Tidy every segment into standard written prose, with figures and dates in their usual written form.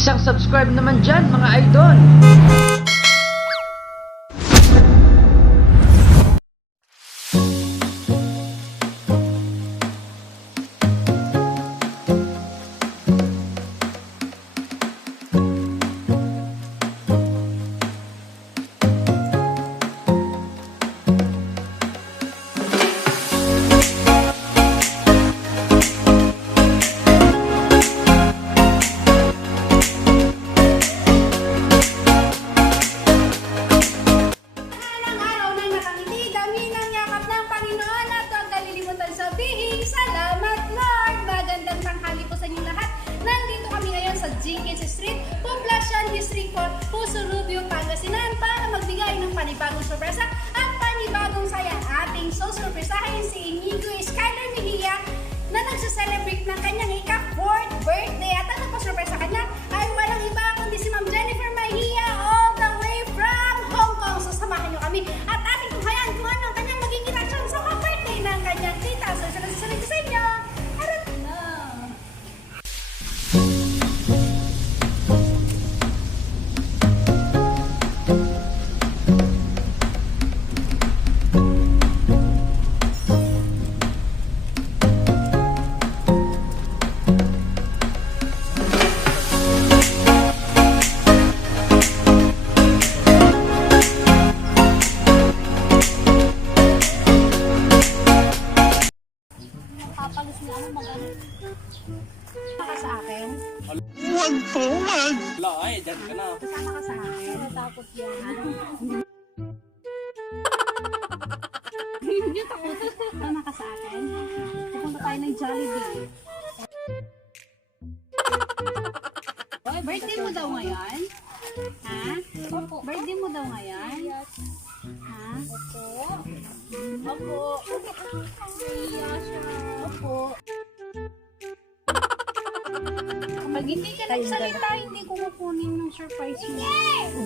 Isang subscribe naman dyan mga idol. Jenkins Street, Poblacion District 4, Puso Rubio, Pangasinan para magbigay ng panibagong sorpresa at panibagong saya. Ating susurpresahin si Inigo Skyler Mejia na nagsa-celebrate ng kanyang ika-4th birthday. At ang nagpa-surpresa kanya ay walang iba kundi si Ma'am Jennifer Mejia all the way from Hong Kong. So samahan niyo kami at ating tunghayan kung ano ang kanyang magiging reaction sa birthday ng kanyang tita. So isa na sa inyo. Harap na! Papalis na ano mag-ano. Saka sa akin. Wag po, wag! Wala ay, dyan ka na. Kasama ka sa akin. Natakot yan. Hindi takot. Kasama ka sa akin. Pupunta tayo ng Jollibee. Birthday mo daw ngayon? Ha? Opo. Birthday mo daw ngayon? Ha? Opo. Opo. Opo. Pag hindi ka nagsalita, hindi ko kukunin ng surprise mo.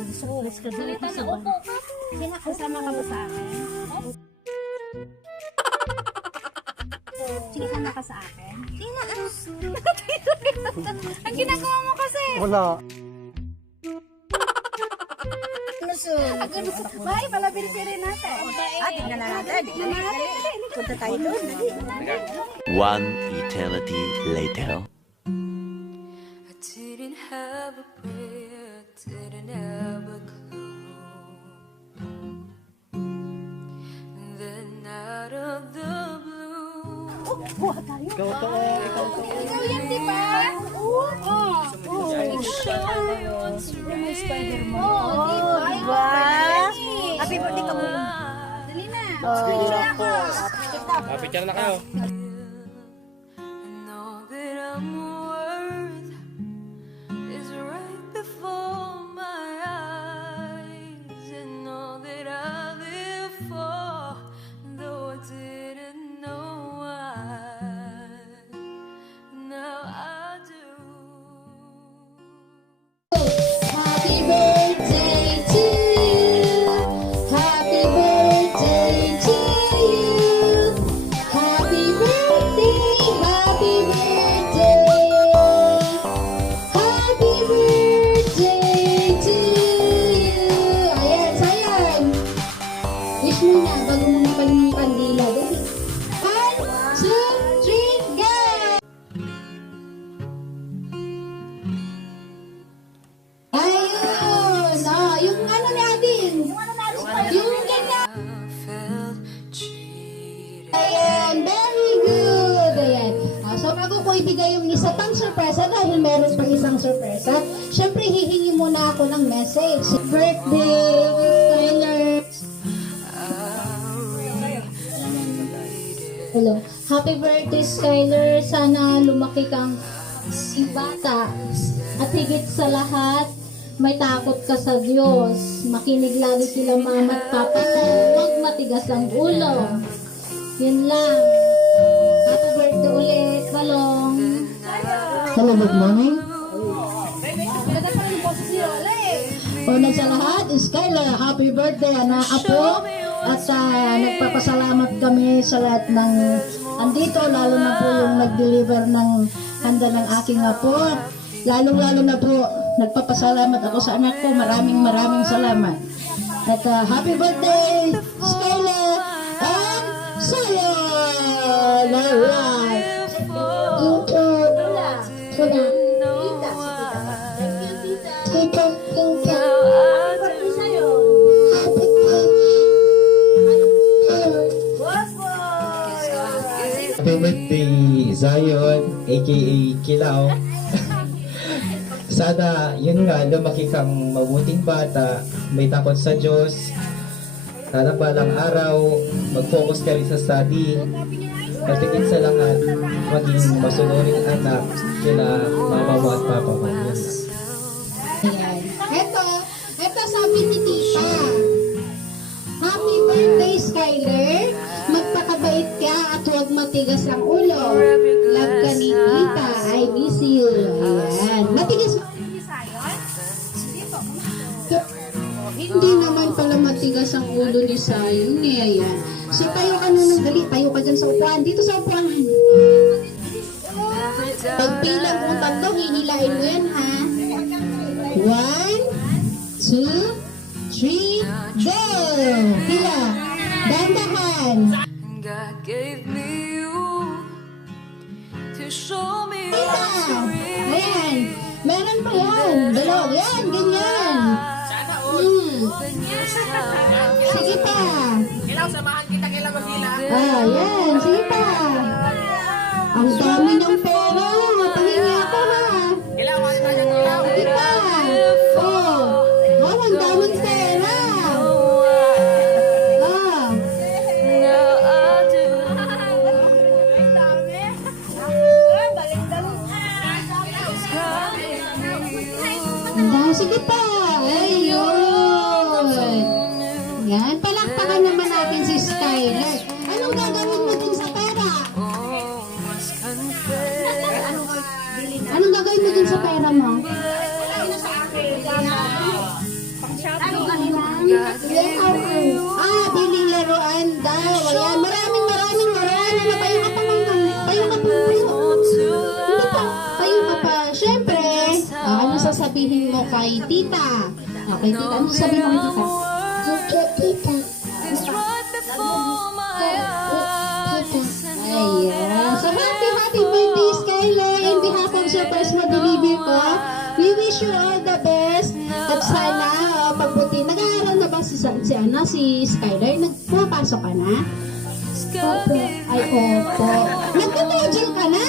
Surprise ka doon. Salita na opo ka. Kasama ka ba sa akin? Opo. Sige, sama ka sa akin. Ang ginagawa mo kasi. Wala. Bye, palabiri-biri natin. Tingnan na natin. Punta tayo doon. One eternity later. I didn't have a prayer, didn't have a clue. And then out of the blue, Ikaw to, ikaw to. Ikaw yan, di ba? Oo. you showed me what's right. Diba? Happy birthday ka mo. Dali na. Picture na kayo. And all that I'm worth is right before my eyes. And all that I live for, though I didn't know why, now I do. Happy birthday to you. Happy birthday to you. Happy birthday, happy birthday. Happy birthday to you. Ayan, sayang. Wish mo na, bago mo na yung kandila. 1, 2, 3, go! Ayun! Yung ano ni Adin. Yung ganyan. I felt cheated. Ayan, very good. Ayan. So, bago ko ibigay yung isa pang sorpresa dahil meron pang isang sorpresa, syempre hihingi muna ako ng message. Birthday, Skyler. Hello. Happy birthday, Skyler. Sana lumaki kang si bata. At higit sa lahat, may takot ka sa Diyos. Makinig lagi sila mama at papa mo. Huwag matigas ang ulo. Yun lang. Happy birthday ulit, Balong. Hello, good morning. Una sa lahat, Skyler, happy birthday, anak apo. At nagpapasalamat kami sa lahat ng andito, lalo na po yung nag-deliver ng handa ng aking apo. Lalo-lalo na po nagpapasalamat ako sa anak ko. Maraming salamat. At happy birthday, Skyla and Sayan! Alright! Happy birthday, Zion, aka Kilaw. Sana, yun nga, lumaki kang mabuting bata, may takot sa Diyos. Sana balang araw, mag-focus ka rin sa study. At higit sa lahat, maging masunuring anak kila mama mo at papa mo. Ayan. Ito sabi ni Tita. Happy birthday, Skyler. Magpakabait ka at huwag matigas ang ulo. Love ka ni Tita. I miss you. Ayan. Matigas. Hindi naman pala matigas ang ulo ni Sayon eh. Ayan. So tayo ka na ng dali. Tayo ka dyan sa upuan. Dito sa upuan. Pagbilang kung tatlo, hinilain mo yan ha. 1, 2, 3, go! Hila. Dandahan. God gave me you to show me Tita. what's real. Ayan. Meron pa yan. Dalaw. Yan. Ganyan. Sige pa. Ayan. Sige pa. Ang dami ng pera. Pahingi ako ha. Sige pa. Oh. Wow, ang daming pera. Ah. Now I do. Sige pa. Ayun. Yan. Palakpakan naman natin si Skyler. Anong gagawin mo dun sa pera? Anong gagawin mo dun sa pera mo? Biling laruan daw. Ayan. Maraming laruan. Ano pa yung kapangan? Tayo ka pa. Hindi pa. Tayo ka pa. Siyempre, ano sasabihin mo kay tita? Okay, tita. Ano sasabihin mo kay tita? Tita. It's right before my eyes. Ayan. So, happy birthday, Skyler. In behalf of Surprise Ma-Deliver ko, we wish you all the best. At sana, pagbuti, nag-aaral na ba si Skyler? Pumapasok ka na? Opo. Ay, opo. Nagka-module ka na?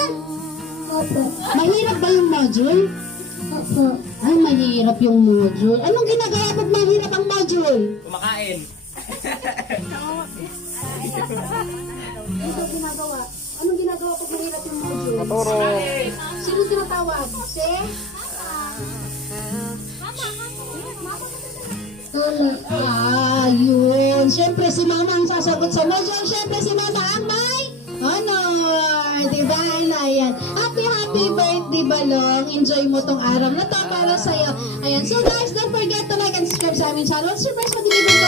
Opo. Mahirap ba yung module? Opo. Ay, mahirap yung module. Anong ginagawa pag mahirap ang module? Kumakain. Anong ginagawa? Anong ginagawa pag mahirap yung module? Maturo. Sino tinatawag? Si? Yun. Siyempre si Mama ang sasagot sa module. Siyempre si Mama ang may honor. Diba? Ayan. Happy birthday, Balong. Enjoy mo tong araw na to para sa'yo. Ayan. So guys, don't forget to like and subscribe sa aming channel. Surprise Ma-Deliver ko